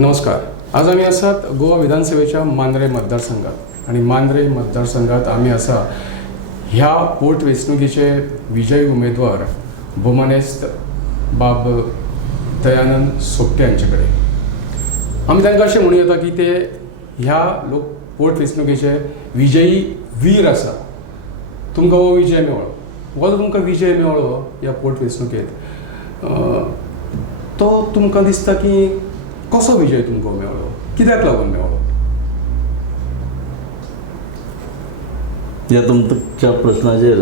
नमस्कार. आज आम्ही आसात गोवा विधानसभेच्या मांद्रे मतदारसंघात आणि मांद्रे मतदारसंघात आम्ही आसा ह्या पोटवेंचणुकीचे विजयी उमेदवार भोमानेस्त बाब दयानंद सोपटे यांचे कडेन. आमी तांकां अशें म्हणूं येता की ते ह्या पोटवेंचणुकीचे विजयी वीर आसा. तुमकां हो विजय मेळ्ळो, हो जो तुमकां विजय मेळ्ळो ह्या पोटवेंचणुकेंत, तो तुमकां दिसता की कसो विजय तुमकां मेळ्ळो, कित्याक लागून मेळ्ळो? ह्या तुमच्या प्रश्नाचेर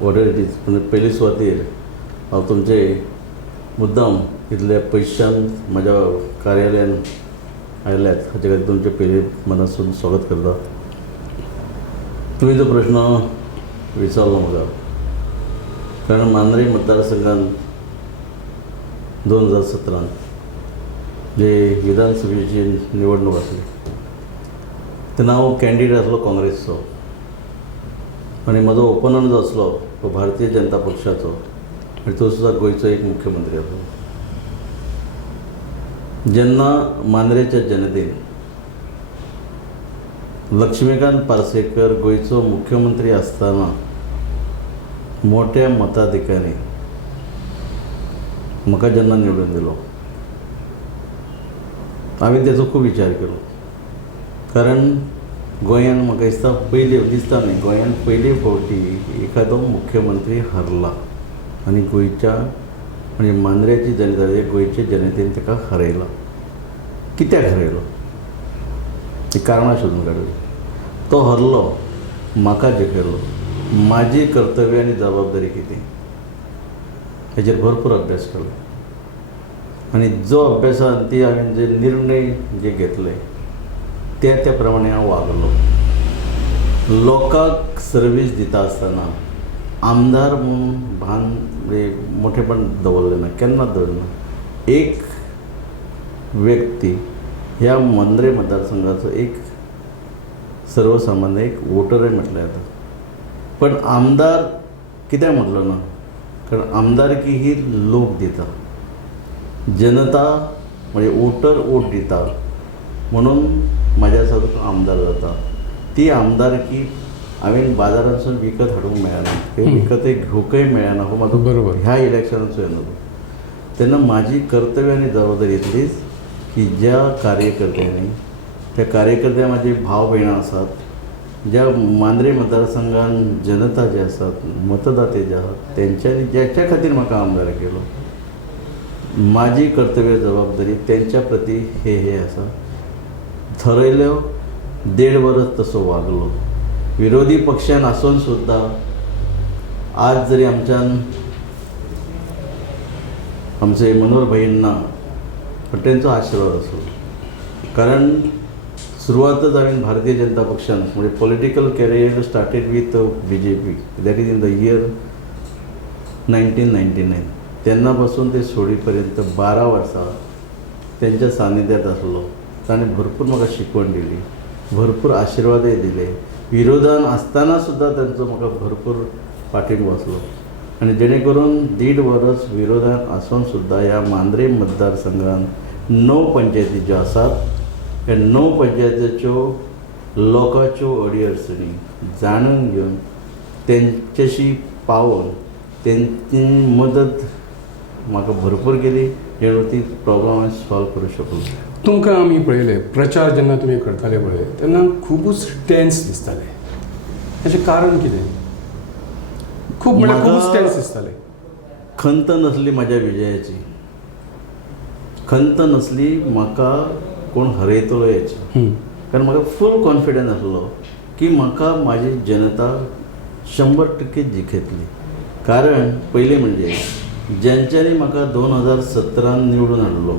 वॉटर इट इज म्हणजे पयली सुवातेर हांव तुमचे मुद्दाम इतल्या पयशान म्हज्या कार्यालयान आयल्यात हाचे खातीर तुमचे पयली मनासून स्वागत करता. तुवें जो प्रश्न विचारलो म्हाका, कारण मांद्रे मतदारसंघात 2017 जे विधानसभेची निवडणूक आसली तेन्ना हांव कॅन्डिडेट आसलो काँग्रेसचो आनी म्हजो ओपोनंट जो आसलो तो भारतीय जनता पक्षाचो आनी तो सुद्दां गोंयचो एक मुख्यमंत्री आसलो. जेन्ना मांद्रेच्या जनतेन लक्ष्मीकांत पार्सेकर गोंयचो मुख्यमंत्री आसतना मोठ्या मताधिकांनी म्हाका जेन्ना निवडून दिलो, हांवें तेचो खूब विचार केलो. कारण गोंयान म्हाका दिसता न्ही, गोंयान पयले फावटी एखादो मुख्यमंत्री हरला आनी गोंयच्या म्हणजे मांद्र्याची जनता गोंयचे जनतेन ताका हरयला. कित्याक हरयलो ती कारणां सोदून काडली. तो हरलो, म्हाका जिखयलो, म्हाजी कर्तव्य आनी जबाबदारी कितें हेजेर भरपूर अभ्यास केलो आनी जो अभ्यासान ती हांवें जे निर्णय जे घेतले त्या प्रमाणे हांव वागलो. लोकांक सर्वीस दिता आसतना आमदार म्हणून भान मोठेपण दवरलें ना, केन्नाच दवरना. एक व्यक्ती ह्या मांद्रे मतदारसंघाचो एक सर्वसामान्य एक वोटर म्हटलें जाता. पण आमदार कित्याक म्हटलो ना, कारण आमदारकी ही लोक दिता, जनता म्हणजे वोटर वोट दिता म्हणून म्हाज्या सारको आमदार जाता. ती आमदारकी हांवें बाजारांतसून विकत हाडूंक मेळना, विकत घेवंकय मेळना. हो म्हाजो बरोबर ह्या इलेक्शनाचो अनुभव. तेन्ना म्हाजी कर्तव्य आनी जबाबदारी इतलीच की ज्या कार्यकर्त्यांनी त्या कार्यकर्त्या म्हाजे भाव भयणां आसात, ज्या मांद्रे मतदारसंघान जनता जे आसात, मतदाते जे आसात, तेंच्यांनी ज्याच्या खातीर म्हाका आमदार केलो, म्हाजी कर्तव्य जबाबदारी तेंच्या प्रती हे आसा. थरयल्यो 1.5 वर्स तसो वागलो. विरोधी पक्षान आसून सुद्दां आज जरी आमच्यान आमचे मनोहर भयण ना, पण तेंचो आशिर्वाद आसलो. कारण सुरवातच हांवें भारतीय जनता पक्षान म्हणजे political career started with BJP, that is in the year 1999. तेन्ना पासून ते सोडी पर्यंत 12 वर्सां तेंच्या सानिध्यात आसलो. ताणें भरपूर म्हाका शिकवण दिली, भरपूर आशिर्वादय दिले. विरोधान आसतना सुद्दां तांचो म्हाका भरपूर पाठिंबो आसलो आनी जेणे करून 1.5 वर्स विरोधान आसून सुद्दां ह्या मांद्रे मतदारसंघान 9 पंचायती ज्यो आसात, ह्या 9 पंचायतीच्यो लोकांच्यो अडीअडचणी जाणून घेवन तेंच्याशी पावोवन तेंची मदत म्हाका भरपूर केली, जेणे ती प्रॉब्लम हांवें सॉल्व करूंक शकलो. तुमकां आमी पळयले प्रचार जेन्ना तुमी करताले पळय तेन्ना खुबूच टेन्स दिसताले. हेजें कारण कितें? खूब म्हणजे खूबच टेन्स दिसताले. खंत नसली म्हाज्या विजयाची, खंत नसली म्हाका कोण हरयतलो हेची. कारण म्हाका फूल कॉन्फिडन्स आसलो की म्हाका म्हाजी जनता 100% जिखयतली. कारण पयलें म्हणजे जेंच्यांनी म्हाका 2017 निवडून हाडलो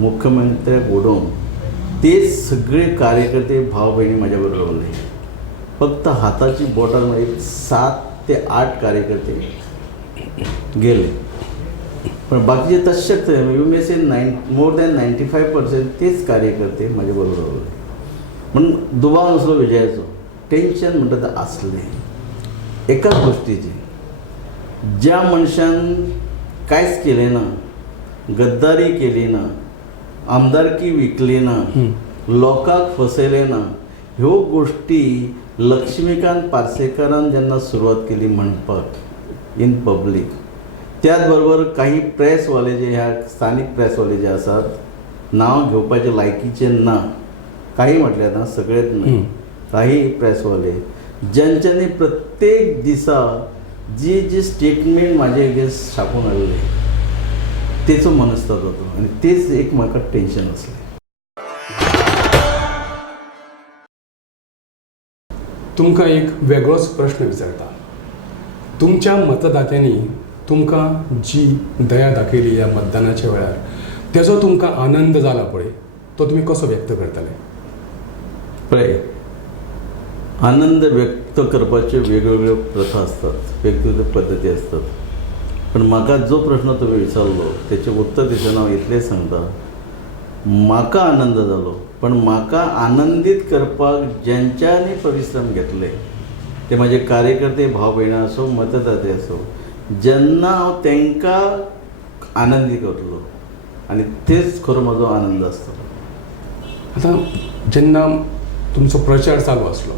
मुख्यमंत्र्याक ओडून, ते सगळे कार्यकर्ते भाव भयणी म्हाज्या बरोबर रावले. फक्त हाताची बोटां म्हणजे 7 ते 8 कार्यकर्ते गेले, पण बाकीचे तशेंच you may say more than 95% तेच कार्यकर्ते म्हाजे बरोबर रावले. म्हणून दुबाव नसलो विजयाचो, टेन्शन म्हणटा तें आसलें एकाच गोष्टीचें. ज्या मनशान कांयच केलें ना गद्दारी केली ना, आमदारकी विकली ना, लोकांक फसयले ना, ह्यो गोष्टी लक्ष्मीकांत पार्सेकरान जेन्ना सुरवात केली म्हणपाक इन पब्लीक, त्याच बरोबर काही प्रेसवाले जे ह्या स्थानिक प्रेसवाले जे आसात नांव घेवपाचे लायकीचे ना, काही म्हटल्यार ना सगळेच न्हय, काही प्रेसवाले ज्यांच्यांनी प्रत्येक दिसा जी जी स्टेटमेंट म्हाजे अगेन्स्ट छापून हाडले तेचो मनस्ताप जातो आनी तेच एक म्हाका टेन्शन आसलें. तुमकां एक वेगळोच प्रश्न विचारता. तुमच्या मतदात्यांनी तुमकां जी दया दाखयली ह्या मतदानाच्या वेळार, तेजो तुमकां आनंद जाला पळय, तो तुमी कसो व्यक्त करतले? पळय, आनंद व्यक्त करपाच्यो वेगवेगळ्यो प्रथा आसतात, वेगवेगळ्यो पद्दती आसतात. पण म्हाका जो प्रश्न तुमी विचारलो तेचें उत्तर दितना हांव इतलें सांगता, म्हाका आनंद जालो, पण म्हाका आनंदीत करपाक ज्यांच्यांनी परिश्रम घेतले ते म्हाजे कार्यकर्ते भाव भयणां आसूं, मतदाते आसूं, जेन्ना हांव तांकां आनंदी करतलो आनी तेच खरो म्हजो आनंद आसतलो. आतां जेन्ना तुमचो प्रचार चालू आसलो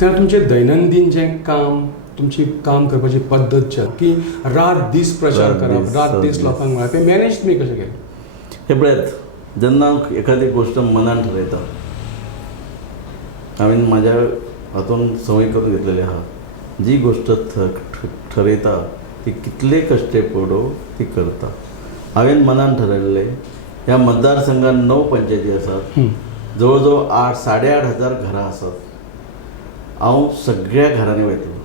तेन्ना तुमचें दैनंदीन जें काम, तुमची काम करपाची पद्दत जी की रात दीस प्रचार करप, रात दीस लोकांक मेळप, हें मॅनेज तुमी कशें केलें? हे पळयात, जेन्ना हांव एखादी गोश्ट मनान थारायता, हांवें म्हाज्या हातून संवय करून घेतलेली आहा, जी गोश्ट ठरयता ती कितले कश्टे पडो ती करता. हांवें मनान थारायल्लें ह्या मतदारसंघान 9 पंचायती आसात, जवळ जवळ 8,500 घरां आसात. हांव सगळ्या घरांनी वयतलो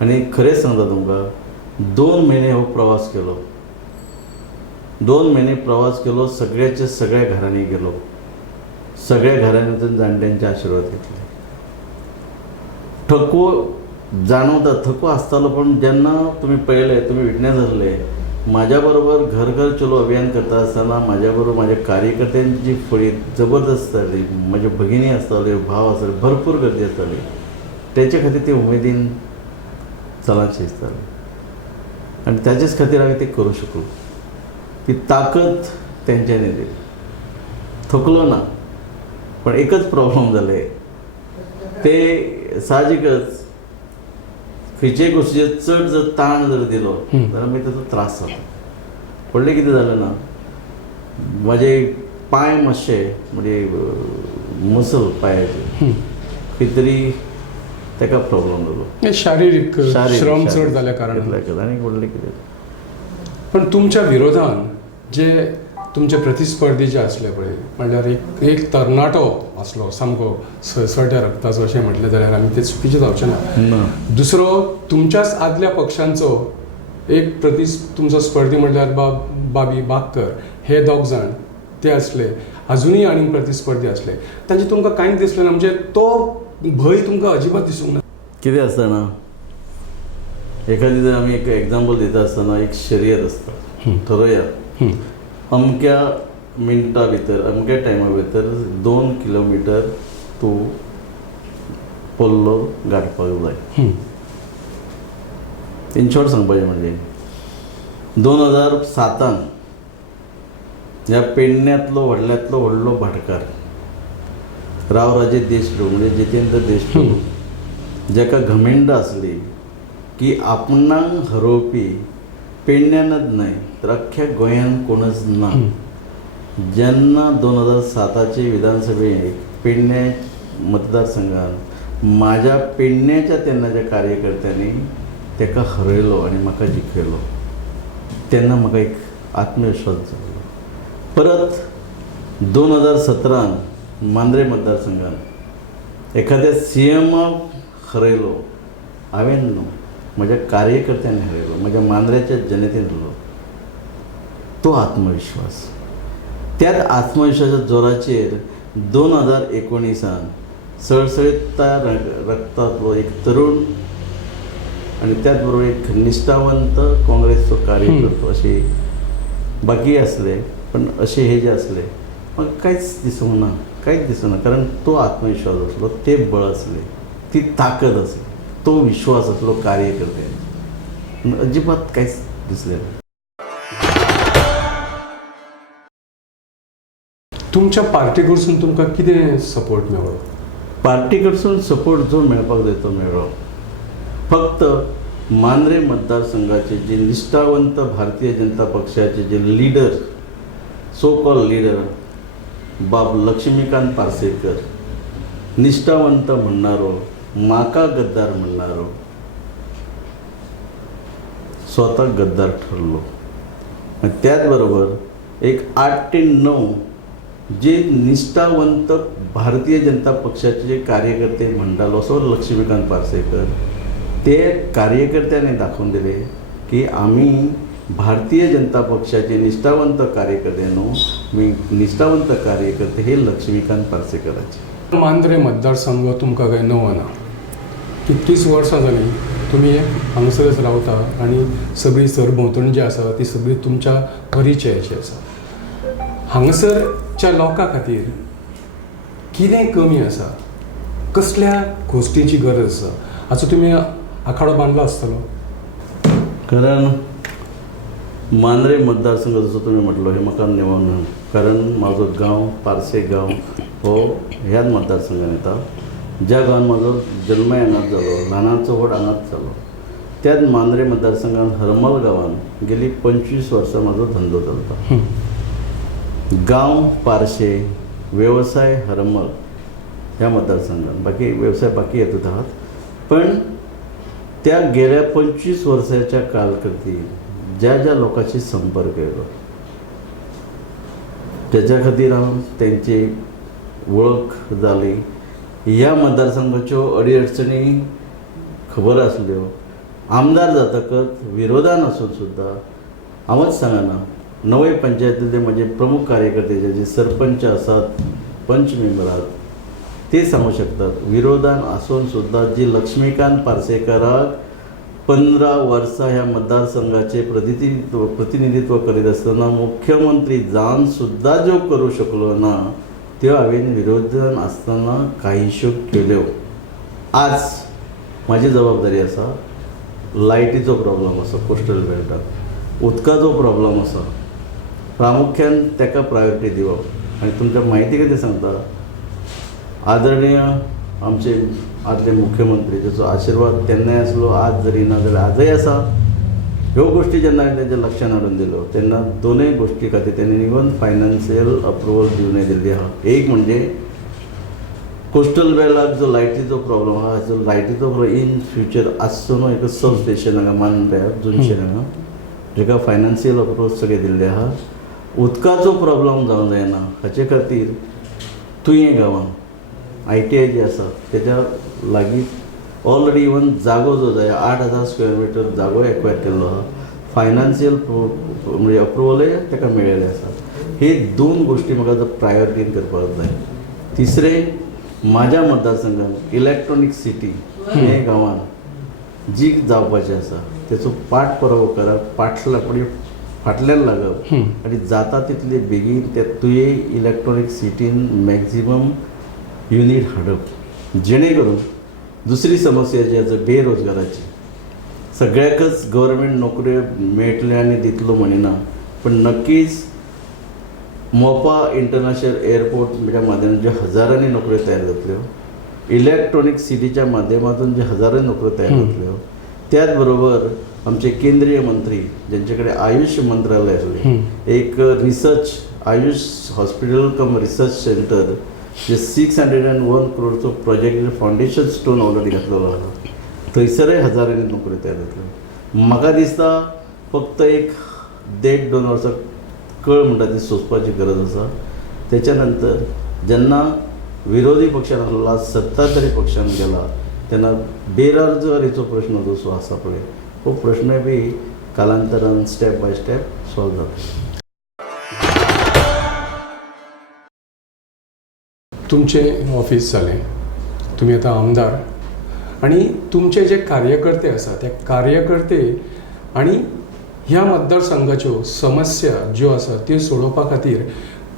आनी खरेंच सांगता तुमकां, 2 म्हयने हो प्रवास केलो, 2 म्हयने प्रवास केलो, सगळ्याच्या सगळ्या घरांनी गेलो, सगळ्या घरांनी जाणट्यांचे आशिर्वाद घेतले. थकवो जाणवता, थकवो आसतालो, पण जेन्ना तुमी पळयले, तुमी विटनेस जाल्ले, म्हाज्या बरोबर घर घर चलो अभियान करता आसतना म्हाज्या बरोबर म्हाज्या कार्यकर्त्यांची जी फळी जबरदस्त आसताली, म्हजे भगिनी आसताल्यो, भाव आसताले, भरपूर गर्दी आसताली, तेचे खातीर ते उमेदीन चलात शिजताले आनी ताचेच खातीर हांवें तें करूं शकलो. ती ताकद तेंच्यांनी दिली. थकलो ना, पण एकच प्रॉब्लेम जाले, ते साहजिकच खंयचेय गोश्टीचेर चड जर ताण जर दिलो जाल्यार मागीर ताचो त्रास जाता. व्हडलें कितें जालें ना, म्हाजे पांय मातशे म्हणजे मसल पांयाचे खंय तरी ताका प्रॉब्लेम जालो, शारिरीक श्रम चड जाल्या कारणान. आनी व्हडलें कितें. पण तुमच्या विरोधान जे तुमचे प्रतिस्पर्धी जे असले पळय, म्हणल्यार एक तरणाटो असलो सामको सळसळट्या रक्ताचो अशें म्हटलें जाल्यार आमी तें चुकीचें जावचें ना. दुसरो तुमच्याच आदल्या पक्षांचो एक तुमचो स्पर्धी म्हणल्यार बाबी बागकर, हे 2 जाण ते असले, अजुनूय आनीक प्रतिस्पर्धी असले, तांचे तुमकां कांयच दिसलें ना, म्हणजे तो भंय तुमकां अजिबात दिसूंक ना? कितें आसता ना, एखादी जर आमी एक एग्जाम्पल दिता आसतना एक शर्यत आसता, थरयात अमक्या मिनटा भितर, अमक्या टायमा भितर 2 किलोमिटर तूं पल्लो गाठपाक जाय. इन शॉर्ट सांगपाचें म्हणजे 2007 ह्या पेडण्यांतलो व्हडलो भाटकार रावराजे देशमुख म्हणजे जितेंद्र देशमुख, जाका घमेंड आसली की आपणाक हरोवपी पेडण्यांत न्हय तर अख्ख्या गोंयांत कोणच ना, जेन्ना 2007चे विधानसभेक पेडणे मतदारसंघात म्हाज्या पेडण्याच्या तेन्नाच्या कार्यकर्त्यांनी ताका हरयलो आनी म्हाका जिखयलो, तेन्ना म्हाका एक आत्मविश्वास जालो. परत 2017 मांद्रे मतदारसंघात एखाद्या सीएमाक हरयलो, हांवें न्हू, म्हज्या कार्यकर्त्यांनी हरयलो, म्हज्या मांद्रेच्या जनतेन हरयलो. तो आत्मविश्वास, त्याच आत्मविश्वासाच्या जोराचेर 2019 सळसळता रक्तांतलो एक तरूण आनी त्याच बरोबर एक निश्ठावंत काँग्रेसचो कार्यकर्तो अशे बाकी आसले, पण अशे हे जे आसले म्हाका कांयच दिसूंक ना, कांयच दिसूंक ना, कारण तो आत्मविश्वास आसलो, ते बळ आसलें, ती ताकद आसली, तो विश्वास आसलो कार्यकर्त्यांनी, अजिबात कांयच दिसलें ना. तुमच्या पार्टी कडसून तुमकां कितें सपोर्ट मेळ्ळो? पार्टी कडसून सपोर्ट जो मेळपाक जाय तो मेळ्ळो. फक्त मांद्रे मतदारसंघाचे जे निश्ठावंत भारतीय जनता पक्षाचे जे लीडर, सो कॉल लीडर बाब लक्ष्मीकांत पार्सेकर, निष्ठावंत म्हणणारो, माका गद्दार म्हणणारो, स्वतः गद्दार ठरलो. आणि त्याचबरोबर एक 8 ते 9 जे निष्ठावंत भारतीय जनता पक्षाचे जे कार्यकर्ते म्हणटालो असो लक्ष्मीकांत पार्सेकर, ते कार्यकर्त्यांनी दाखवून दिले की आम्ही भारतीय जनता पक्षाचे निष्ठावंत कार्यकर्ते न्हू, मी निष्ठावंत कार्यकर्ते हे लक्ष्मीकांत पार्सेकराचे. मांद्रे मतदारसंघ तुमकां काय नवो ना. कितलींच वर्सां जालीं तुमी हांगसरच रावता आनी सगळी सरभोंवतणी जी आसा ती सगळी तुमच्या परिचयाची आसा. हांगसरच्या लोकां खातीर कितें कमी आसा, कसल्या गोश्टींची गरज आसा, हाचो तुमी आखाडो बांदलो आसतलो. कारण मांद्रे मतदारसंघ जसो तुमी म्हटलो हे म्हाका नेवो ना. कारण म्हाजो गांव पार्से गांव हो ह्याच मतदारसंघान येता. ज्या गांवांत म्हाजो जल्मय हांगाच जालो, ल्हानाचो व्हड हांगाच जालो, त्याच मांद्रे मतदारसंघान हरमल गांवांत गेली 25 वर्सां म्हाजो धंदो चलता. गांव पार्शे, वेवसाय हरमल ह्या मतदारसंघान, बाकी वेवसाय बाकी येतच आहात. पण त्या गेल्या 25 वर्साच्या कालखंडीत ज्या ज्या लोकांशी संपर्क केलो, त्याच्या खातीर हांव तेंची वळख जाली. ह्या मतदारसंघाच्यो अडीअडचणी खबर आसल्यो. आमदार जातकच विरोधान आसून सुद्दां हांवच सांगना, नवे पंचायतीचे म्हजे प्रमुख कार्यकर्ते जे सरपंच आसात, पंच मेंबर आहात, ते सांगू शकतात. विरोधान आसून सुद्दां जी लक्ष्मीकांत पार्सेकराक 15 वर्सां ह्या मतदारसंघाचे प्रतिनिधित्व करीत आसतना मुख्यमंत्री जावन सुद्दां ज्यो करूं शकलो ना, त्यो हांवें विरोधान आसतना काहीश्यो केल्यो. आज म्हाजी जबाबदारी आसा. लायटीचो प्रॉब्लम आसा कोस्टल बेल्टाक, उदकाचो प्रॉब्लम आसा, प्रामुख्यान ताका प्रायोरिटी दिवप. आनी तुमच्या म्हायती कितें सांगता, आदरणीय आमचे आदले मुख्यमंत्री ज्याचो आशिर्वाद तेन्नाय आसलो, आज जरी ना जाल्यार आजय आसा. ह्यो गोश्टी जेन्ना हांवें तेंच्या लक्षांत हाडून दिल्यो तेन्ना दोनूय गोश्टी खातीर तेणी इवन फायनान्शियल अप्रुवल दिवनय दिल्ली आहा. एक म्हणजे कोस्टल बेलाक जो लायटीचो प्रॉब्लम आहा, हाचो लायटीचो प्रॉब्लम इन फ्युचर आसचो न्हू. एक सब स्टेशन हांगा मांद्र्यार जुनशेर हांगा, जेका फायनान्शियल अप्रुवल सगळे दिल्ले आहा. उदकाचो प्रॉब्लम जावंक जायना, हाचे खातीर तुयें गांवांत ITI जी आसा तेच्या लागीं ऑलरेडी इवन जागो जो जाय 8000 स्क्वेअर मिटर जागो एक्वायर केल्लो आहा. फायनान्शियल म्हणजे अप्रुवलय ताका मेळिल्लें आसा. हे 2 गोश्टी म्हाका प्रायोरिटीन करपाक जाय. तिसरें, म्हाज्या मतदारसंघात इलेक्ट्रॉनीक सिटी हे गांवांत जी जावपाचें आसा तेचो पाठपुरावो करप, फाटल्यान लागप आनी जाता तितले बेगीन ते तुयें इलेक्ट्रॉनीक सिटीन मॅक्झिमम युनीट हाडप, जेणे करून दुसरी समस्या जी आसा बेरोजगाराची, सगळ्याकच गव्हर्मेंट नोकऱ्यो मेळटल्यो आनी दितलो म्हणिना, पण नक्कीच मोपा इंटरनॅशनल एअरपोर्टच्या माध्यमातून जे हजारांनी नोकऱ्यो तयार जातल्यो, इलेक्ट्रॉनीक सिटीच्या माध्यमातून जे हजारांनी नोकऱ्यो तयार जातल्यो, त्याच बरोबर आमचे केंद्रीय मंत्री ज्यांचे कडेन आयुष मंत्रालय आसलें, एक रिसर्च आयुष हॉस्पिटल कम रिसर्च सेंटर जे 601 करोडचो प्रोजेक्ट फावंडेशन स्टोन ऑलरेडी घातलेलो आसा, थंयसरय हजारांनी नोकऱ्यो तयार जातल्यो. म्हाका दिसता फक्त एक 1.5-2 वर्सां कळ म्हणटा ती सोंसपाची गरज आसा. तेच्या नंतर जेन्ना विरोधी पक्षान आसलो, सत्ताधारी पक्षान गेला, तेन्ना बेरोजगारीचो प्रश्न जो आसा पळय, हो प्रश्नय बी कालांतरान स्टेप बाय स्टेप सॉल्व जातलो. तुमचें ऑफिस जालें, तुमी आतां आमदार, आनी तुमचे जे कार्यकर्ते आसा ते कार्यकर्ते आनी ह्या मतदारसंघाच्यो समस्या ज्यो आसा त्यो सोडोवपा खातीर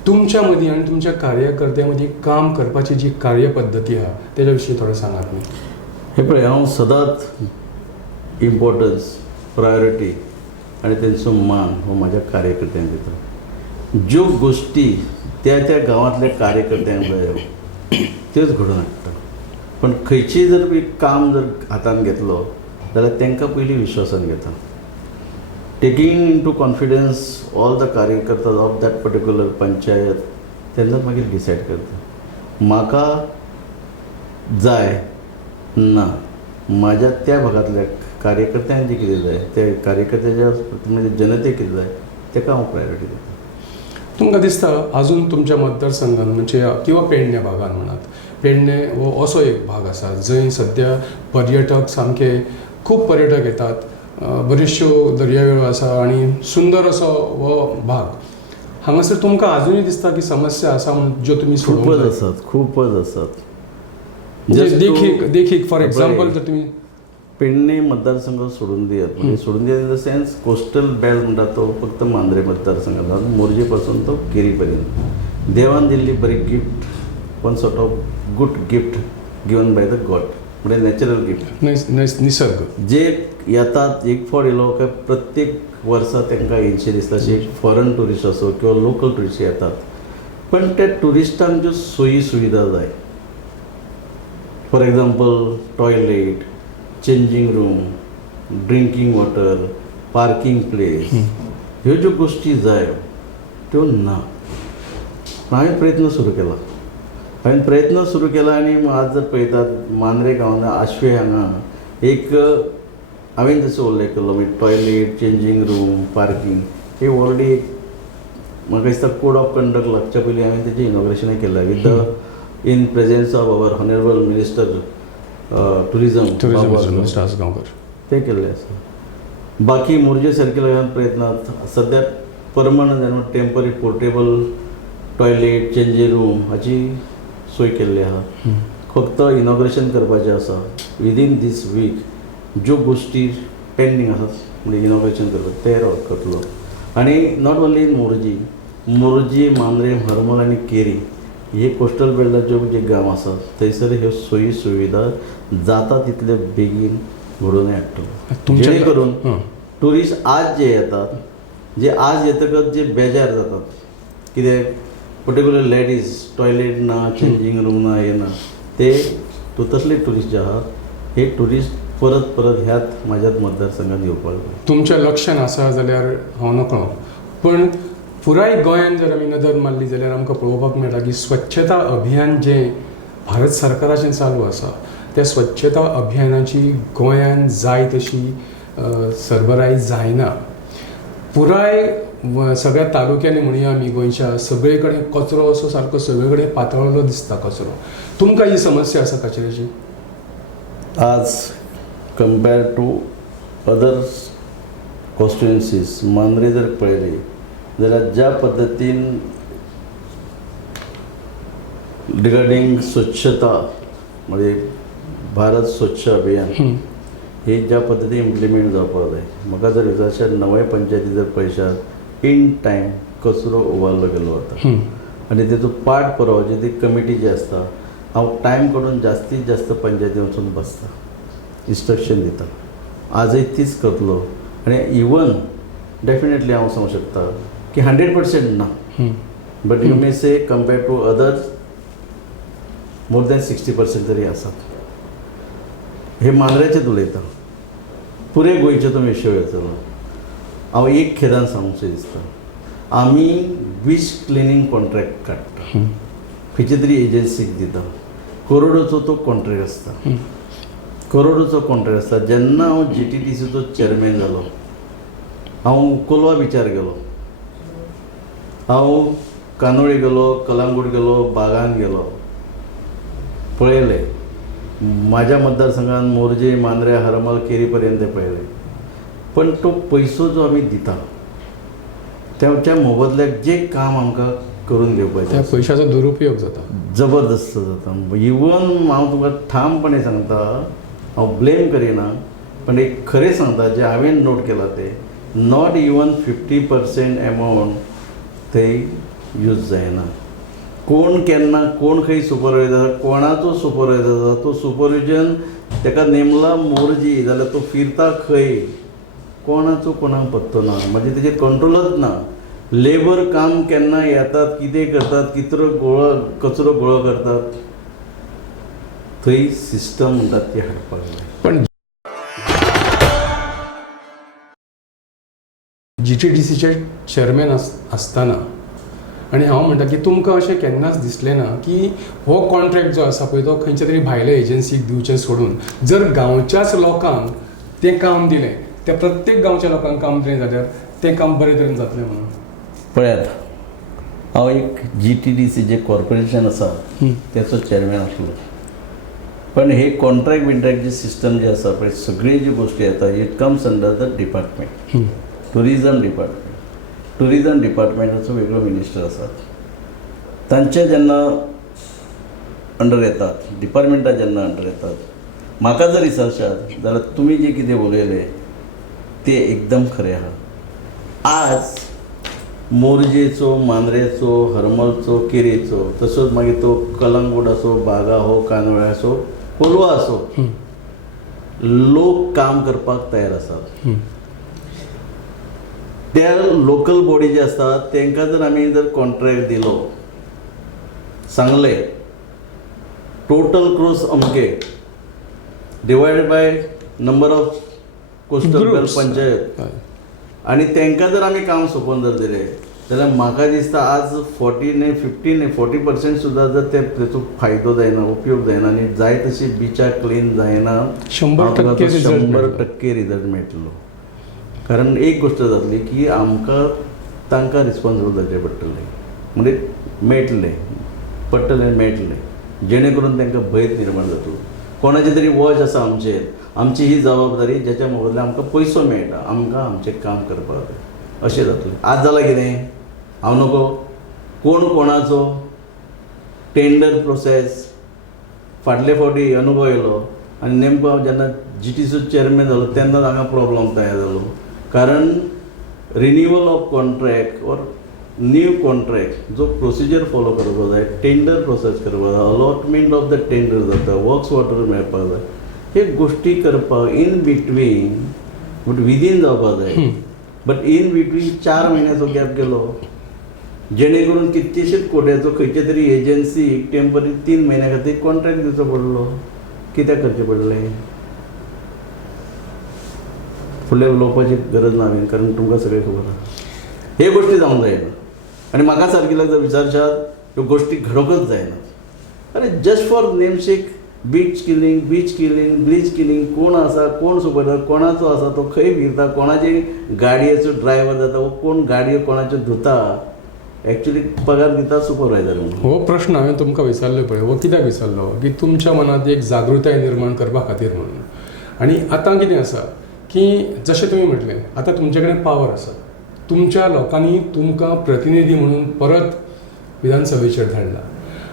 तुमच्या मदीं आनी तुमच्या कार्यकर्त्यां मदीं काम करपाची जी कार्यपद्दती आहा तेज्या विशीं थोडें सांगात न्ही. हे पळय, हांव सदांच इम्पॉर्टन्स, प्रायोरिटी आनी तेंचो मान हो म्हाज्या कार्यकर्त्यांक दिता. ज्यो गोष्टी त्या त्या गांवांतल्या कार्यकर्त्यांक जायो त्योच घडोवन हाडटा. पण खंयचेय जर एक काम जर हातान घेतलो जाल्यार तांकां पयलीं विश्वासान घेता. Taking in to confidence all the कार्यकर्ता ऑफ दॅट पर्टिक्युलर पंचायत तेन्नाच मागीर डिसायड करता म्हाका जाय ना म्हाज्या त्या भागांतल्या कार्यकर्त्यांक जें कितें जाय त्या कार्यकर्त्याच्या म्हणजे जनतेक कितें जाय ताका हांव प्रायोरिटी दिता. तुमकां दिसता अजून तुमच्या मतदारसंघात म्हणजे किंवा पेडणे भागान म्हणात, पेडणे हो असो एक भाग आसा जंय सद्या पर्यटक सामके खूब पर्यटक येतात, बऱ्योचश्यो दर्यावेळो आसा आणि सुंदर असो हो भाग. हांगासर तुमकां आजुनूय दिसता की समस्या आसा म्हणून ज्यो तुमी खूपच आसात. म्हणजे देखीक फॉर एक्झाम्पल जर तुमी पेडणे मतदारसंघ सोडून दियात म्हणजे सोडून दियात in the sense coastal belt म्हणटा तो फक्त मांद्रे मतदारसंघात मोरजे पासून तो केरी पर्यंत देवान दिल्ली बरी gift, one sort of good gift given by the God म्हणजे नॅचरल गिफ्ट. निसर्ग जे येतात एक फावट येयलो काय प्रत्येक वर्सा तांकां येयशे दिसता अशे फॉरेन ट्युरिस्ट असो किंवा लोकल ट्युरिस्ट येतात. पण त्या ट्युरिस्टांक ज्यो सोयी सुविधा जाय for example toilet, changing room, drinking water, parking place ह्यो ज्यो गोष्टी जाय त्यो ना. हांवें प्रयत्न सुरू केला आनी आज जर पळयतात मांद्रे गांवांत आश्वे हांगा एक हांवें जसो उल्लेख केलो म्हणजे टॉयलेट, चेंजिंग रूम, पार्किंग हे ऑलरेडी म्हाका दिसता कोड ऑफ कंडक्ट लागच्या पयलीं हांवें तेजें इनॉग्रेशनय केलां with the in presence of our honourable minister tourism Gaonkar ते केल्ले आसा. बाकी मोरजे सर्किलांत प्रयत्नात सद्या परमनंट जावन temporary portable toilet, changing room हाची सोय केल्ली आहा. फक्त इनॉग्रेशन करपाचें आसा विदीन दीस वीक. ज्यो गोष्टी पेंडींग आसात म्हणजे इनॉग्रेशन करपाचें ते करतलो. आनी not only in Morjim, Mandrem, Harmal आनी केरी हे कोस्टल बेल्टाच्यो जे गांव आसात थंयसर ह्यो सोयी सुविधा जाता तितले बेगीन घडोवन हाडटलो जेणे करून ट्युरिस्ट आज जे येतात जे आज येतकच जे बेजार जातात कितें पर्टिक्युलर लेडीज टॉयलेट ना, चेंजिंग रूम ना, हे ना ते तसले ट्युरिस्ट जे आहात हे ट्युरिस्ट परत ह्याच म्हाज्याच मतदारसंघात येवपाक जाय. तुमच्या लक्षान आसा जाल्यार हांव नकळो पण पुराय गोंयान जर आमी नदर मारली जाल्यार आमकां पळोवपाक मेळटा की स्वच्छता अभियान जें भारत सरकाराचें चालू आसा त्या स्वच्छता अभियानाची गोंयान जाय तशी सरबराई जायना. पुराय सगळ्या तालुक्यांनी म्हणया आमी गोंयच्या सगळे कडेन कचरो असो सारको सगळे कडेन पातळलो दिसता कचरो. तुमकां ही समस्या आसा कचऱ्याची? आज compare to other constituencies Mandrem जर पळयली जाल्यार ज्या पद्दतीन रिगार्डिंग स्वच्छता म्हणजे भारत स्वच्छ अभियान हे ज्या पद्दतीन इम्प्लिमेंट जावपाक जाय. म्हाका जर विचारशात नवे पंचायती जर पळयशात इन टायम कचरो उबारलो गेलो वता आनी तेचो पाठ पुरावपाची ती कमिटी जी आसता हांव टायम काडून जास्तीत जास्त पंचायती वचून बसता, इन्स्ट्रक्शन दिता. आजय तीच करतलो आनी इवन डेफिनेटली हांव सांगूंक शकता की 100% ना but you may say compare to others more than 60% तरी आसात. हे मांद्रेचेच उलयता, पुरे गोंयचे तो विशय येतलो. हांव एक खेदान सांगूंकशें दिसता आमी वीज क्लिनींग कॉन्ट्रॅक्ट काडटा खंयचे तरी एजन्सीक दिता. करोडोचो तो कॉन्ट्रॅक्ट आसता, करोडोचो कॉन्ट्रॅक्ट आसता. जेन्ना हांव GTDCचो चेअरमॅन जालो हांव कोलवा बिचार गेलो, हांव कानोळी गेलो, कलंगूट गेलो, बागान गेलो, पळयलें म्हाज्या मतदारसंघान मोरजे, मांद्रे, हरमल, केरी पर्यंत पळयलें. पण तो पयसो जो आमी दिता त्याच्या मोबदल्याक जे काम आमकां करून घेवपाचें त्या पयशाचो दुरुपयोग जाता, जबरदस्त जाता. इवन हांव तुका ठामपणे सांगता, हांव ब्लेम करिना पण एक खरें सांगता जे हांवें नोट केलां ते नॉट इवन 50% अमावंट थंय यूज जायना. कोण केन्ना कोण खंय सुपरवायझर कोणाचो सुपरवायझर जाता तो सुपरविजन ताका नेमला मोरजी जाल्यार तो फिरता खंय कोणाचो कोणाक पत्तो ना म्हणजे तेजेर कंट्रोलच ना. लेबर काम केन्ना येतात, कितें करतात, कितलो कचरो गोळा करतात, थंय सिस्टम म्हणटात ती हाडपाक जाय. पण GTDCचे चेअरमॅन असताना आणि हांव म्हणटा की तुमकां अशें केन्नाच दिसलें ना की हो कॉन्ट्रॅक्ट जो आसा पळय तो खंयच्या तरी भायल्या एजन्सीक दिवचें सोडून जर गांवच्याच लोकांक तें काम दिलें, त्या प्रत्येक गांवच्या लोकांक काम दिलें जाल्यार तें काम बरे तरेन जातलें म्हणून. पळयात, हांव एक GTDC जे कॉर्पोरेशन आसा त्याचो चेअरमॅन आसलो. पण हे कॉन्ट्रॅक्ट बिंट्रॅक्ट जे सिस्टम जे आसा पळय, सगळी जी गोश्टी येता it comes under the department, tourism department. Tourism डिपार्टमेंटाचो वेगळो मिनिस्टर आसा. तांचे जेन्ना अंडर येतात, डिपार्टमेंटा जेन्ना अंडर येतात, म्हाका जर विचारशात जाल्यार तुमी जे कितें उलयलें तें एकदम खरें आहा. आज मोरजेचो, मांद्रेचो, हरमलचो, केरीचो, तसोच मागीर तो कलंगूट आसो, बागा हो, कानोळे आसो, कोलवा आसो, लोक काम करपाक तयार आसात. त्या लोकल बॉडी जे असतात तांकां जर आमी जर कॉन्ट्रॅक्ट दिलो, सांगले टोटल क्रॉस अमके divided by number of coastal belt panchayat, आणि तांकां जर आमी काम सोंपोवन जर दिलें जाल्यार म्हाका दिसता आज 40% सुद्दां जर तेचो फायदो जायना, उपयोग जायना, आनी जाय तशी बिचां क्लीन जायना, 100% रिजल्ट मेळटलो. कारण एक गोष्ट जातली की आमकां तांकां रिस्पॉन्सिबल जावचें पडटलें, म्हणजे मेळटलें जेणे करून तांकां भंय निर्माण जातलो. कोणाचें तरी वॉच आसा आमचेर, आमची ही जबाबदारी जेच्या मोबदल्यान आमकां पयसो मेळटा, आमकां आमचें काम करपाक जाय अशें जातलें. आज जालां कितें, हांव नको कोण कोणाचो टेंडर प्रोसेस फाटले फावटी अनुभव येयलो, आनी नेमको हांव जेन्ना GTC चेअरमॅन जालो तेन्ना हांगा प्रॉब्लम तयार जालो. कारण renewal of contract or new contract जो प्रोसिजर फॉलो करपाक जाय, टेंडर प्रोसेस करपाक जाय, अलॉटमेंट ऑफ द टेंडर जाता, वर्क्स ऑर्डर मेळपाक जाय, हे गोश्टी करपाक इन बिटवीन बट विदीन जावपाक जाय. बट इन बिटवीन 4 म्हयन्याचो गॅप गेलो, जेणे करून कितकेशेच कोट्याचो खंयचे तरी एजन्सीक टेम्पररी 3 म्हयन्या खातीर कॉन्ट्रॅक्ट दिवचो पडलो. कित्याक करचें पडलें? फुडलें उलोवपाची गरज ना हांवें, कारण तुमकां सगळें खबर आहा. हे गोश्टी जावंक जायना, आनी म्हाका सारकिल्ल्याक जर विचारशात ह्यो गोश्टी घडोवंकच जायना. अरे just for namesake beach killing, bleach killing, कोण आसा, कोण सुपरवायझर कोणाचो आसा, तो खंय फिरता, कोणाची गाडयेचो ड्रायव्हर जाता, वो कोण गाडयो कोणाच्यो धुता, एक्चुअली पगार दिता सुपरवायझर म्हणून. हो प्रश्न हांवें तुमकां विचारलो पळय, हो कित्याक विचारलो की तुमच्या मनात एक जागृताय निर्माण करपा खातीर म्हणून. आनी आतां कितें आसा की जशें तुमी म्हटलें, आतां तुमचे कडेन पावर आसा, तुमच्या लोकांनी तुमकां प्रतिनिधी म्हणून परत विधानसभेचेर धाडला,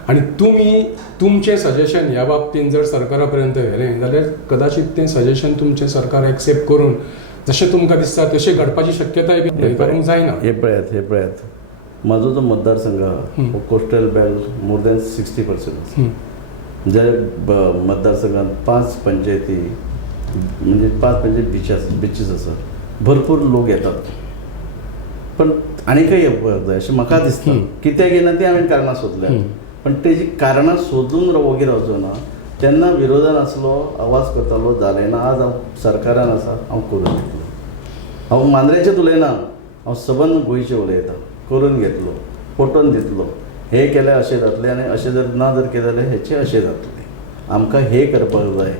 आनी तुमी तुमचें सजेशन ह्या बाबतींत जर सरकारा पर्यंत व्हेलें जाल्यार कदाचित तें सजेशन तुमचें सरकार एक्सेप्ट करून जशें तुमकां दिसता तशें घडपाची शक्यताय बी करूंक जायना. हे पळयात म्हाजो जो मतदारसंघ आहा हो कोस्टल बेल्ट मोर दॅन 60%. जे मतदारसंघात 5 पंचायती म्हणजे 5 बिचीस आसा, भरपूर लोक येतात. पण आनीकय येवपाक जाय अशें म्हाका दिसता. कित्याक येना ती हांवें कारणां सोदल्या, पण तेजी कारणां सोदून वगीर रावचो ना. तेन्ना विरोधान आसलो, आवाज करतालो, जालें ना. आज हांव सरकारान आसा, हांव करून घेतलो. हांव मांद्रेचेच उलयना, हांव सबंद गोंयचें उलयतां. करून घेतलो, पटोवन दितलो. हे केल्यार अशें जातलें, आनी अशें जर ना जर केलें जाल्यार हेचें अशें जातलें. आमकां हे करपाक जाय,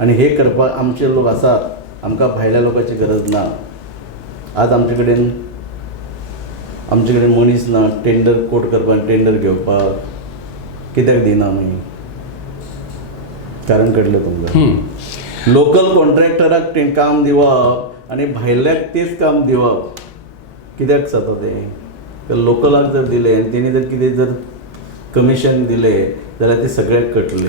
आनी हे करपाक आमचे लोक आसात, आमकां भायल्या लोकांची गरज ना. आज आमचे कडेन मनीस ना टेंडर कोट करपाक, टेंडर घेवपाक. कित्याक दिना आमी? कारण कळ्ळें तुमकां. लोकल कॉन्ट्रॅक्टराक काम दिवप आनी भायल्याक तेच काम दिवप कित्याक जाता तें? तर लोकलाक जर दिलें आनी तेणी जर कितें जर कमिशन दिलें जाल्यार ते सगळ्याक कळटलें.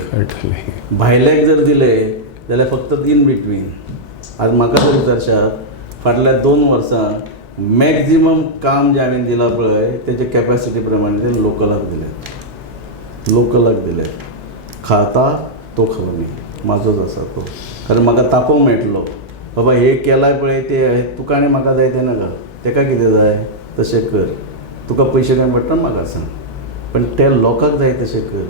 भायल्याक जर दिलें जाल्यार फक्त इन बिटवीन. आज म्हाका जर विचारशात, फाटल्या 2 वर्सां मॅक्झिमम काम जें हांवें दिलां पळय तेजे कॅपॅसिटी प्रमाणे ते लोकलाक दिले. खाता तो खावनी म्हाजोच आसा तो. कारण म्हाका तापोवंक मेळटलो, बाबा हे केलाय पळय ते तुका आनी म्हाका जाय तें नाका, तेका कितें जाय तशें कर. तुका पयशे काय पडटा म्हाका सांग, पण त्या लोकांक जाय तशें कर.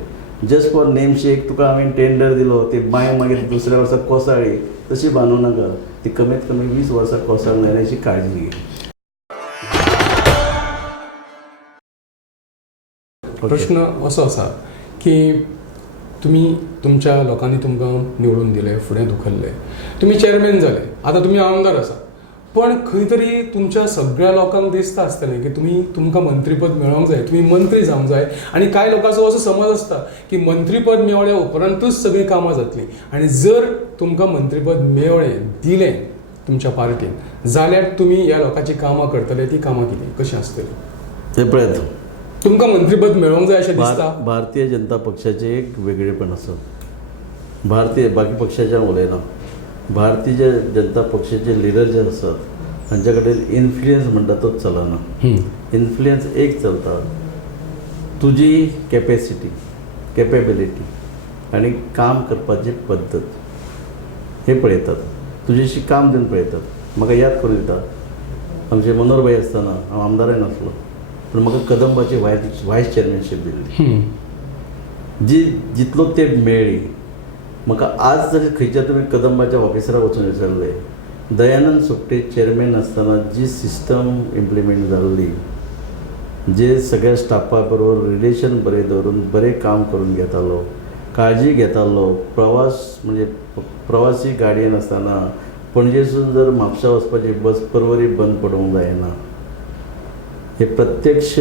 जस्ट फॉर नेमशेक तुका हांवें टेंडर दिलो, ती बांय मागीर दुसऱ्या वर्सा कोसळ्ळी, तशी बांदूं नाका. ती कमीत कमी 20 वर्सां कोसळूंक जायना अशी काळजी घे. प्रश्न असो आसा की तुमी तुमच्या लोकांनी तुमकां निवडून दिले, फुडें धुकल्ले, तुमी चेअरमॅन जाले, आतां तुमी आमदार आसा, पण खंय तरी तुमच्या सगळ्या लोकांक दिसता आसतलें की तुमकां मंत्रीपद मेळोंक जाय, तुमी मंत्री जावंक जाय. आनी कांय लोकांचो असो समज आसता की मंत्रीपद मेळ्ळे उपरांतूच सगळीं कामां जातलीं. आनी जर तुमकां मंत्रीपद मेळ्ळें, दिलें तुमच्या पार्टीन, जाल्यार तुमी ह्या लोकांची कामां करतले. ती कामां कितें, कशी आसतली? ते पळय, तुमकां मंत्रीपद मेळोंक जाय अशें दिसता? भारतीय जनता पक्षाचें एक वेगळेपण आसा. बाकी पक्षाच्या उलयना. भारतीय जनता पक्षाचे लिडर जे आसात तांच्या कडेन इन्फ्लुयन्स म्हणटा तोच चलना. इन्फ्लुयन्स एक चलता, तुजी कॅपेसिटी, कॅपेबिलिटी आनी काम करपाची पद्दत, हे पळयतात. तुजेशी काम दिवन पळयतात. म्हाका याद करून दिता, आमचे मनोहरभाई आसतना हांव आमदाराय नासलो, पण म्हाका कदंबाची व्हायस चेअरमॅनशीप दिल्ली, जितलो तेंप मेळ्ळी. म्हाका आज जर खंयच्या तुमी कदंबाच्या ऑफिसराक वचून विचारले, दयानंद सोपटे चेअरमॅन आसतना जी सिस्टम इम्प्लिमेंट जाल्ली, जे सगळ्या स्टाफा बरोबर रिलेशन बरें दवरून बरें काम करून घेतालो, काळजी घेतालो. म्हणजे प्रवासी गाडयेन आसतना पणजेसून जर म्हापशा वचपाची बस परवरी बंद पडूंक जायना, हे प्रत्यक्ष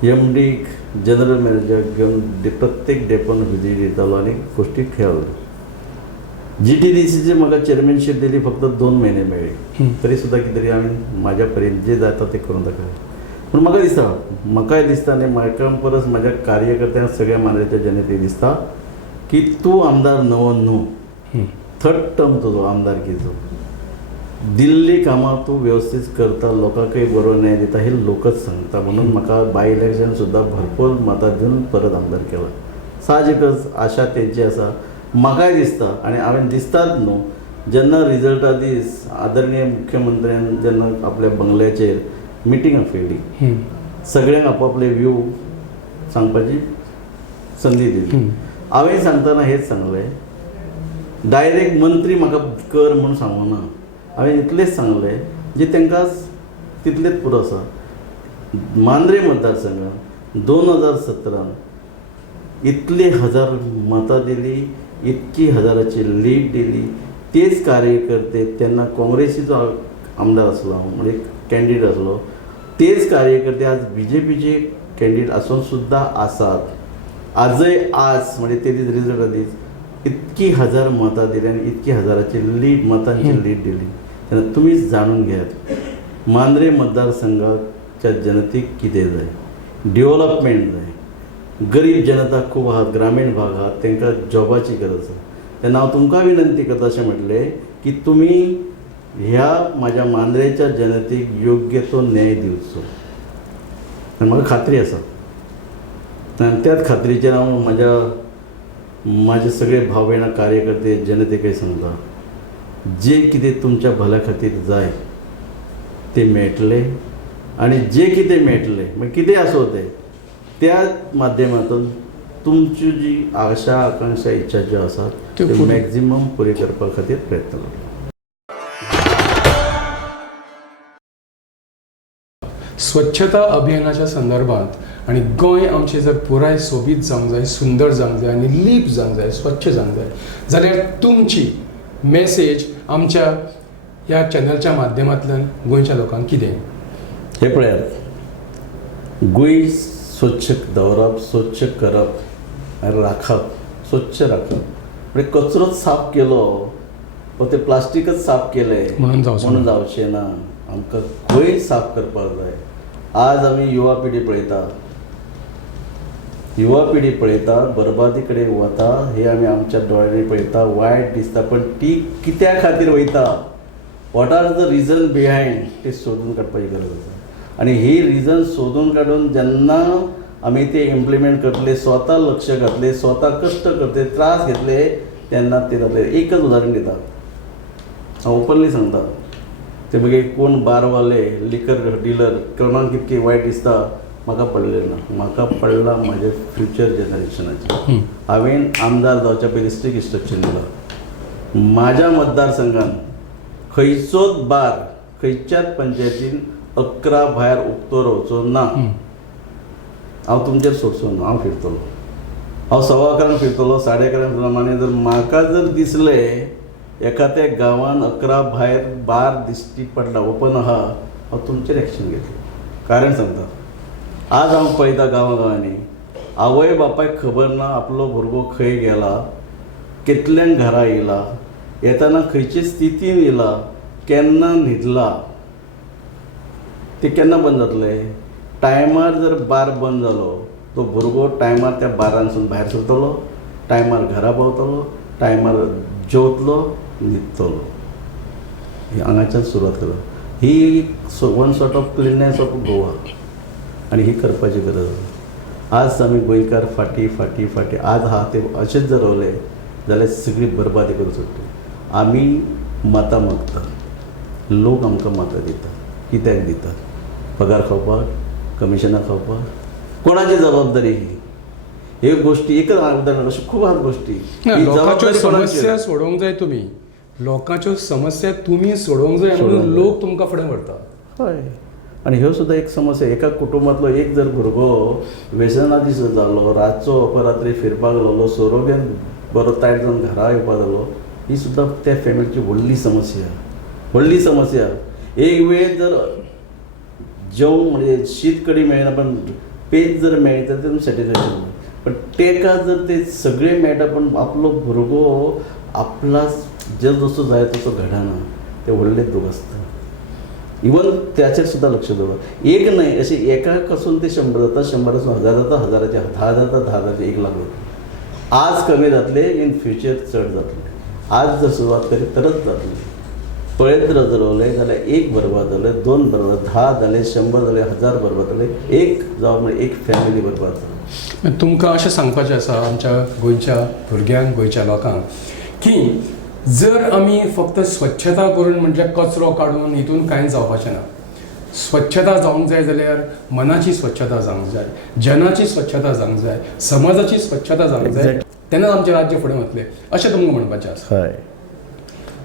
MD जनरल मॅनेजर घेवन प्रत्येक डेपोन व्हिजीट दितालो आनी गोश्टी खेळ्ळो. GTDCची म्हाका चेअरमॅनशीप दिली, फक्त 2 म्हयने मेळ्ळी, तरी सुद्दां कितें तरी हांवें म्हाज्या पर्यंत जे जाता तें करून दाखयलें. पूण म्हाकाय दिसता आनी म्हाका परस म्हाज्या कार्यकर्त्यांक सगळ्या मांद्रेच्या जनतेक दिसता की तूं आमदार नवो न्हू, 3rd टर्म तुजो आमदारकीचो. दिल्ली कामां तूं वेवस्थीत करता, लोकांकय बरो न्याय दिता, हे लोकच सांगता. म्हणून म्हाका बाय इलेक्शन सुद्दां भरपूर मतां दिवन परत आमदार केला. साहजिकच आशा तेंची आसा, म्हाकाय दिसता आनी हांवें दिसतात न्हू, जेन्ना रिजल्टा दीस आदरणीय मुख्यमंत्र्यान जेन्ना आपल्या बंगल्याचेर मिटींग आपयली, सगळ्यांक आपापले व्यू सांगपाची संदी दिली. हांवें सांगतना हेच सांगलें, डायरेक्ट मंत्री म्हाका कर म्हणून सांगूंक ना. हांवें इतलेंच सांगलें जे तांकां तितलेंच पुरो आसा. मांद्रे मतदारसंघात 2017 इतले हजार मतां दिली, इतकी हजाराची लीड दिली. तेच कार्यकर्ते तेन्ना काँग्रेसीचो आमदार आसलो, म्हणजे कॅन्डिडेट आसलो, तेच कार्यकर्ते आज BJPचे कॅन्डिडेट आसून सुद्दां आसात. आज म्हणजे ते दीस रिजल्टा दीस इतकी हजार मतां दिली आनी इतकी हजाराची मतांची लीड दिली. तेन्ना तुमीच जाणून घेयात, मांद्रे मतदारसंघाच्या जनतेक कितें जाय. डेव्हलपमेंट जाय. गरीब जनता खूब आहात, ग्रामीण भाग आहात, तांकां जॉबाची गरज आसा. तेन्ना हांव तुमकां विनंती करता अशें म्हटलें की तुमी ह्या म्हाज्या मांद्रेच्या जनतेक योग्य तो न्याय दिवचो. आनी म्हाका खात्री आसा, आनी त्याच खात्रीचेर हांव म्हाजे सगळे भाव भयणां कार्यकर्ते जनतेकय सांगता, जे कितें तुमच्या भल्या खातीर जाय ते मेळटले. आनी जे कितें मेळटले मागीर कितें आसूं तें, त्या माध्यमांतून तुमची जी आशा आकांक्षा इच्छा ज्यो आसात त्यो मॅक्झिमम पुरी करपा खातीर प्रयत्न करता. स्वच्छता अभियानाच्या संदर्भात आणि गोंय आमचें जर पुराय सोबीत जावंक जाय, सुंदर जावंक जाय आनी लीप जावंक जाय, स्वच्छ जावंक जाय, जाल्यार तुमची मेसेज आमच्या ह्या चॅनलच्या माध्यमांतल्यान गोंयच्या लोकांक कितें? हे पळयात, गोंय स्वच्छ दवरप, स्वच्छ करप आनी राखप, स्वच्छ राखप म्हणजे कचरोच साफ केलो वा ते प्लास्टिकच साफ केलें म्हणून जावचें ना. आमकां गोंय साफ करपाक जाय. आज आमी युवा पिढी पळयता, बरबादी कडेन वता, हे आमी आमच्या दोळ्यांनी पळयता, वायट दिसता. पण ती कित्या खातीर वयता, what are the reason behind, ते सोदून काडपाची गरज आसा. आनी ही रिजन सोदून काडून जेन्ना आमी ते इम्प्लिमेंट करतले, स्वता लक्ष घातले, स्वता कश्ट करतले, त्रास घेतले, तेन्ना ते जातले. एकच उदाहरण दिता, हांव ओपनली सांगता. ते मागीर कोण बारवाले लिकर डिलर क्रमांक कितके वायट दिसता म्हाका पडलें ना. म्हाका पडला म्हाजे फ्युचर जनरेशनाचे. हांवें आमदार जावच्या पयलीं स्ट्रिक्ट इन्स्ट्रक्शन दिला म्हाज्या मतदारसंघान खंयचोच बार खंयच्याच पंचायतीन 11 भायर उक्तो रावचो ना. हांव तुमचेर सोडचो ना. हांव फिरतलो. हांव 11:15 फिरतलो 11:30 फिरतलो. आनी जर म्हाका जर दिसलें एखाद्या गांवान 11 भायर बार दिश्टी पडला ओपन आहा हांव तुमचेर एक्शन घेतलो. कारण सांगता आज हांव पळयता गांवांनी आवय बापायक खबर ना आपलो भुरगो खंय गेला, कितल्यांक घरा येयला, येताना खंयचे स्थितीन येयला, केन्ना न्हिदला. ते केन्ना बंद जातले? टायमार जर बार बंद जालो तो भुरगो टायमार त्या बारांसून भायर सरतलो, टायमार घरा पावतलो, टायमार जेवतलो, न्हिदतलो. ही हांगाच्यान सुरवात करप. ही one sort of cleanliness of Goa आनी ही करपाची गरज आसा. आज आमी गोंयकार फाटी आज हा ते अशेंच जर रावले जाल्यार सगळी बरबादी करून सोडटली. आमी मतां मागता, लोक आमकां मतां दिता. कित्याक दिता? पगार खावपाक, कमिशनां खावपाक? कोणाची जबाबदारी ही? हे गोष्टी एकच उदाहरण अशें खूब आसात गोष्टी. ही लोकांच्यो जबाबदारी कोणाची? समस्या सोडोवंक जाय तुमी. लोकांच्यो समस्या तुमी सोडोवंक जाय म्हणून लोक तुमकां फुडें व्हरता. हय. आनी ह्यो सुद्दां एक समस्या. एका कुटुंबांतलो एक जर भुरगो व्यसनादी जालो, रातचो अपरात्री फिरपाक लागलो, सोरोग्यान बरो तायट जावन घरा येवपाक लागलो, ही सुद्दां त्या फॅमिलीची व्हडली समस्या. एक वेळ जर जेवण म्हणजे शीत कडी मेळना पण पेज जर मेळटा तर सॅटिस्फॅक्शन. पण तेका जर ते सगळें मेळटा पण आपलो भुरगो आपला जसो जाय तसो घडना, ते व्हडले दूख आसता. इवन त्याचेर सुद्दां लक्ष दवरप. एक न्हय अशें एकाक पासून ते 100 जाता, 100 पासून 1000 जाता, 1000चे 10 जाता, 10,000चे 1 लाख जाता. आज कमी जातले, इन फ्युचर चड जातले. आज जर सुरवात करी तरच जातली. पळयत जर रावले जाल्यार 1 बरबाद जालें, 2 बरबाद, 10 जाले, 100 जाले, 1000 बरबाद जाले, एक जावं म्हणजे एक फॅमिली बरबाद जाली. तुमकां अशें सांगपाचें आसा आमच्या गोंयच्या भुरग्यांक, गोंयच्या लोकांक की जर आमी फक्त स्वच्छता करून म्हणजे कचरो काडून हितून कांय जावपाचें ना. स्वच्छता जावंक जाय जाल्यार मनाची स्वच्छता जावंक जाय, जनाची स्वच्छता जावंक जाय, समाजाची स्वच्छता जावंक जाय. तेन्ना आमचें राज्य फुडें वतलें अशें तुमकां म्हणपाचें आसा. हय.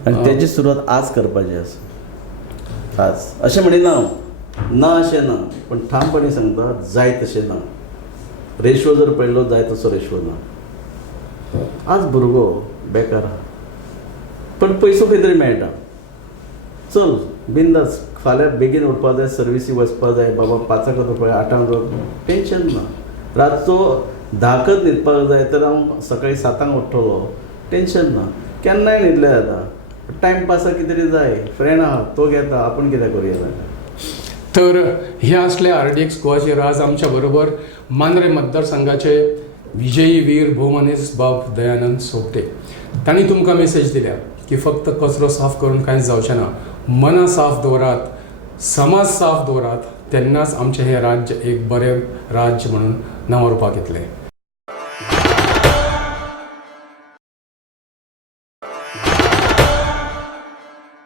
आनी तेजी सुरवात आज करपाची आसा. आज अशें म्हणिना ना अशें ना, पण ठामपणी सांगता जाय तशें ना. रेशो जर पळयलो जाय तसो रेशो ना. आज भुरगो बेकार आहा पण पयसो खंय तरी मेळटा. चल बिंदास फाल्यां बेगीन उठपाक जाय, सर्विसी वचपाक जाय, बाबा 5 वचपाक 8 टेन्शन ना. रातचो 10 न्हिदपाक जाय तर हांव सकाळीं 7 उठ्ठलो, टेन्शन ना. केन्नाय न्हिदलें जाता. टायमपासाक कितें तरी जाय, फ्रेंड आहा तो घेता, आपूण कितें करूया जाल्यार. तर हे असले RDX गोवाचेर आज आमच्या बरोबर मांद्रे मतदारसंघाचे विजयी वीर भोवमनीस बाब दयानंद सोपटे. तांणी तुमकां मेसेज दिल्या की फक्त कचरो साफ करून कांयच जावचें ना. मनां साफ दवरात, समाज साफ दवरात, तेन्नाच आमचें हें राज्य एक बरें राज्य म्हणून नांवार रुपाक येतलें.